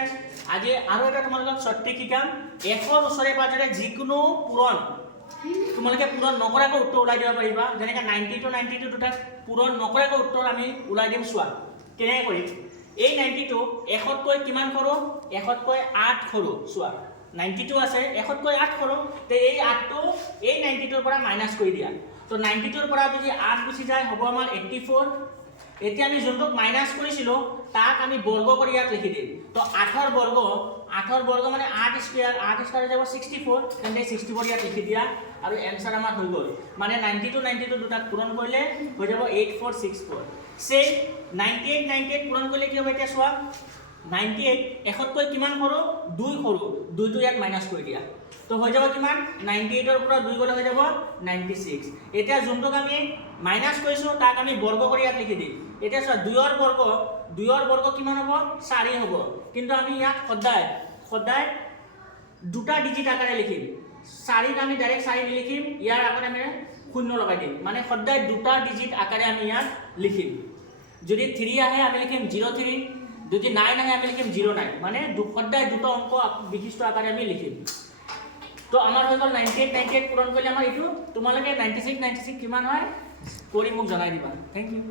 friends আজি আৰু এটা তোমালোকক সঠিক শিকাম 100 ওচৰে পাজৰে যিকোনো পূৰণ তোমালোকে পূৰণ নকৰাকৈ উত্তৰ ওলাই দিব পাৰিবা যেনেকৈ 90 to 92 দুটা পূৰণ নকৰাকৈ উত্তৰ আমি ওলাই দিম চোৱা কেনেকৈ কৰিম এই 92 100তকৈ কিমান সৰু 100তকৈ 8 সৰু চোৱা 92 আছে 100তকৈ 8 সৰু তে এই 8টো এই 92ৰ পৰা মাইনাস কৰি দিয়া তো 92ৰ পৰা যদি 8 গুচি যায় হ'ব আমাৰ 84 এতিয়া আমি যোনটোক মাইনাস কৰিছিলো তাক আমি বৰ্গ কৰি ইয়াত লিখি দিম তো 8ৰ বৰ্গ মানে 8 স্কয়াৰ যাব 64 তেন্তে 64 ইয়াত লিখি দিয়া আৰু এনসাৰ আমাৰ হৈ গল মানে 90 to 92 দুটা পূৰণ কৰিলে হৈ যাব 8464 সে 98 পূৰণ কৰিলে কি হ'ব এতিয়া চোৱা 98 100তকৈ কিমান সৰু 2 সৰু 2টো ইয়াত মাইনাস কৰি দিয়া তো হৈ যাব কিমান 98ৰ পৰা 2 গলে হৈ যাব 96 এতিয়া যোনটোক আমি মাইনাস কৰিছো তাক আমি বৰ্গ কৰি ইয়াত লিখি দিম এতিয়া চোৱা 2ৰ বৰ্গ কিমান হ'ব 4 হ'ব কিন্তু আমি ইয়াত সদায় দুটা ডিজিট আকাৰে লিখিম 4ক আমি ডাইৰেক্ট 4 লিখিম ইয়াৰ আগত আমি শূন্য লগাই দিম মানে সদায় দুটা ডিজিট আকাৰে আমি ইয়াত লিখিম যদি 3 আহে আমি লিখিম 03 যদি 9 আহে আমি লিখিম 09 মানে সদায় দুটা অংক বিশিষ্ট আকাৰে আমি লিখিম তো আমাৰ হৈ গল 98 পূৰণ কৰিলে আমাৰ ইটো তোমালোকে 96 কিমান হয় কৰি মোক জনাই দিবা থ্যাংক ইউ